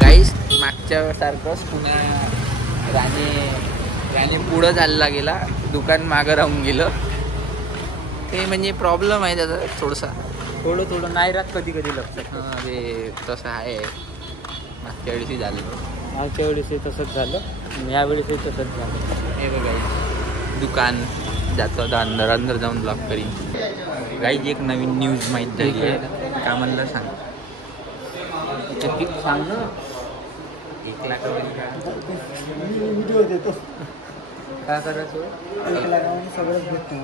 गाईस मागच्या सारखंच पुन्हा राणे पुढं चालला गेला, दुकान मागं राहून गेलं. ते म्हणजे प्रॉब्लेम आहे त्याचा थोडं नाही राहत कधी लक्षात. हां ते तसं आहे. मागच्या वेळेसही तसंच झालं, यावेळेसही तसंच झालं. हे बघा दुकान जातं अंदर जाऊन ब्लॉक करीन. गाईज एक नवीन न्यूज माहीत झाली आहे. का म्हणलं सांग ना. 1 लाखामध्ये व्हिडिओ देतो. काय करायचं? 1 लाखामध्ये सगळंच भेटतं.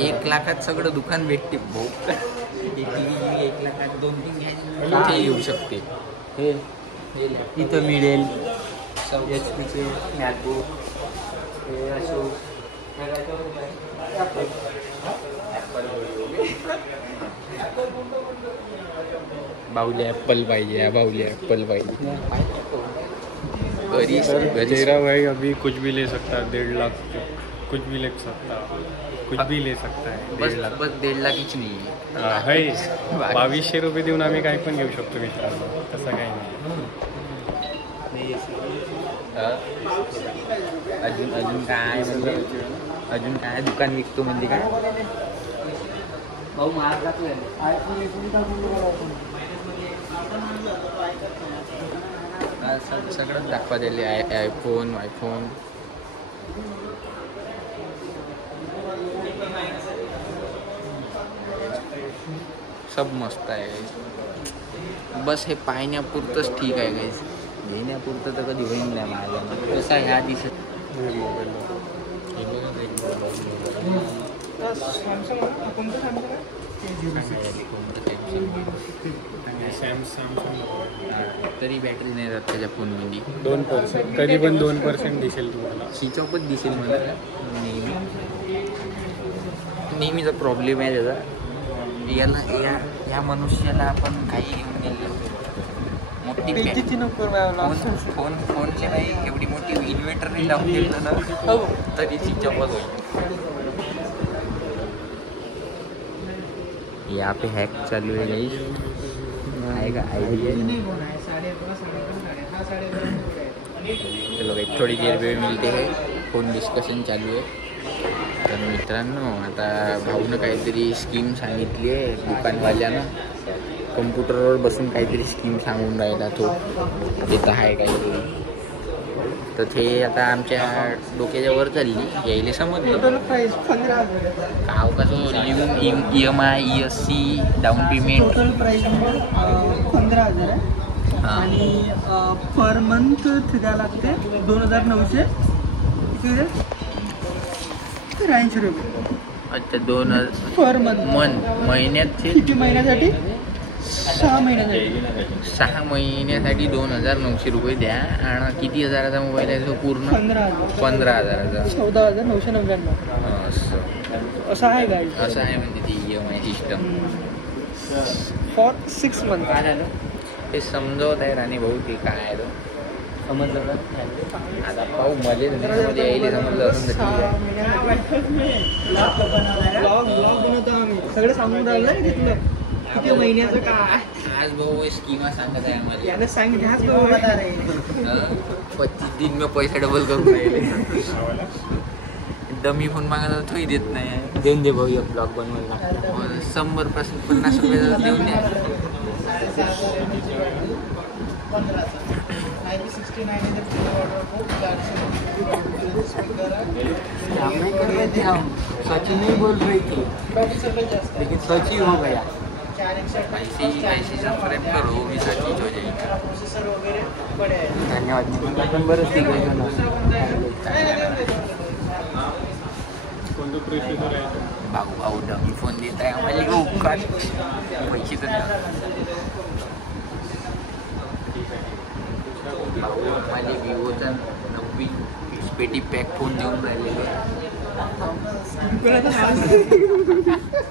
1 लाखात सगळं दुकान भेटते भाऊ. 1 लाखात 2-3 घ्यायचे येऊ शकते. हे इथं मिळेल HP मॅकबुक, हे अशोक बाहुल्या ॲपल पाहिजे. तेरा भाई अभी कुछ भी ले सकता है. 1.5 लाख कुछ भी ले सकता है. 1.5 लाख. बस 1.5 लाखच नाही आहे. 2200 रुपये देऊन आम्ही काही पण घेऊ शकतो मित्रांनो. तसं काही नाही. अजून काय दुकान विकतो म्हणजे काय भाऊ महाराष्ट्रात सगळं दाखवा दिले. आयफोन सब मस्त आहे. बस हे पाहण्यापुरतंच ठीक आहे गाईस. घेण्यापुरतं तर कधी होईल नाही माझ्या. कसं ह्या दिवसात तरी बॅटरी नाही राहत त्याच्या फोनमध्ये. 2% कधी पण 2% दिसेल तुम्हाला. स्विच ऑफच दिसेल मला नेहमीचा प्रॉब्लेम आहे त्याचा. या मनुष्याला आपण काही घेऊन दिलं मोठी फोनची नाही एवढी मोठी इन्व्हर्टर नाही लावून दिलं ना तरी स्विच ऑफच होईल. यहाँ पे हैक चालू है गाइस. आएगा आइडिया. चलो भाई थोड़ी देर में मिलते हैं. फोन डिस्कशन चालू आहे. तर मित्रांनो आता भाऊनं काहीतरी स्कीम सांगितली आहे दुकानवाल्यानं. कम्प्युटरवर बसून काहीतरी स्कीम सांगून राहिला तो. देत आहे काहीतरी. तर ते आता आमच्या डोक्याच्या वर चालली. यायला समजलं काव कसं लिहून EMI ESC down payment. Total price 15,000 आहे. आणि पर मंथ द्यावं लागते 2,980 रुपये. अच्छा 2,000 पर मंथ. महिन्यात किती महिन्यासाठी? 6 महिन्यासाठी. 6 महिन्यासाठी 2,900 रुपये द्या. आणि किती हजाराचा मोबाईल आहे तो पूर्ण? 15,000. 14,999 असं आहे गाडी. असं आहे म्हणजे ती EMI सिस्टम फॉर 6 मंथ. काय झालं हे समजवत आहे राणी भाऊ. ते काय आहे तो समजलं का? आता पाहू. मध्ये यायला समजलं असून ब्लॉग बनवतो आम्ही. सगळं सांगून राहिलं ना तिथलं किती महिन्याचं काय. आज भाऊ स्कीमा सांगत आहे आम्हाला. याने सांगितलं 25 दिन में पैसे डबल करून राहिले. दमी फोन मागायला तोही देत नाही. देऊन दे भाऊ एक ब्लॉग बनवायला. 100% 50 रुपये देऊन द्या. सची नहीं बोल रही थी लेकिन सची हो गया. ऐसी सब्सक्राइब करो मी सचीच हो जाईल. धन्यवाद. पण बरंच ठीक आहे ना. भाऊ डमी फोन देत आहे आम्हाला. उपकार पैसे तर भाऊ आम्हाला विवोचा 90 पेटी पॅक फोन देऊन राहिलेले.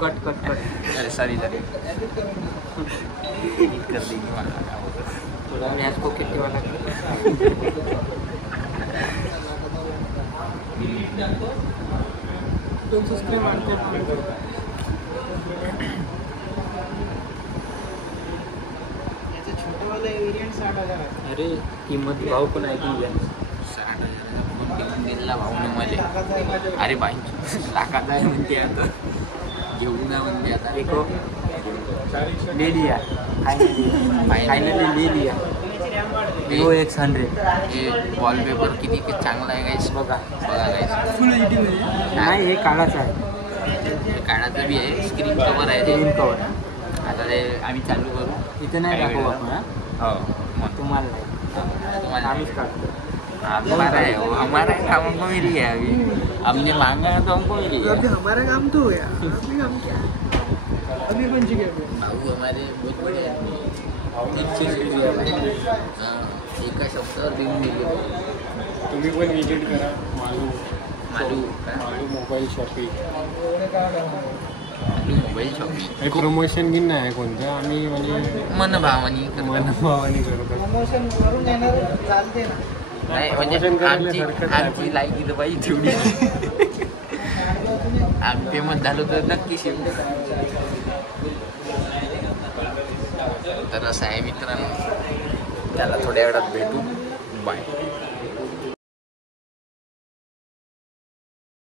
कट अरे सॉरी कर देंगे मला काय होतं. मॅच पॉकेट वाला सबस्क्राइब अरे किंमत भाव पण ऐकून घ्या. 60,000चा फोन घेऊन दिला भाऊनं मला. अरे बाई लाखाचा आहे म्हणते आता, घेऊन ना म्हणते आता. देखो ले लिया, फाइनली ले लिया. Vivo X100. हे वॉलपेपर किती चांगला आहे गाईस, बघा. बघा गाईस. फुल एच डी मध्ये. नाही हे काळाचं आहे. काढायचं बी आहे, स्क्रीन कवर आहे ते. Screen cover. आता ते आम्ही चालू करू. इथं नाही दाखवू आपण हा? हो मग तुम्हाला नाही. तुम्हाला आम्हीच काढतो. हमारा है वो, हमारा काम हमको मिल गया अभी. हमने मांगा है तो हमको मिल अभी गया. हमारा काम तो हो गया, अभी हम क्या, अभी बन चुके हैं. भाऊ हमारे बहुत बड़े आदमी. इतके शुक्रिया भाई. एका शब्दावर देऊन दिले. तुम्ही पण विजिट करा Malu Malu mobile shopping. Malu mobile shopping. काही प्रमोशन बी नाही कोणतं. आम्ही म्हणजे मन भावानी मनभावाने करतो. प्रमोशन करून येणार चालते ना. नाही म्हणजे Promotion करायला आमची लायकी तर पाहिजे तेवढी. आम्ही फेमस झालो तर नक्की शिव. तर असं आहे मित्रांनो, त्याला थोड्या वेळात भेटू. बाय.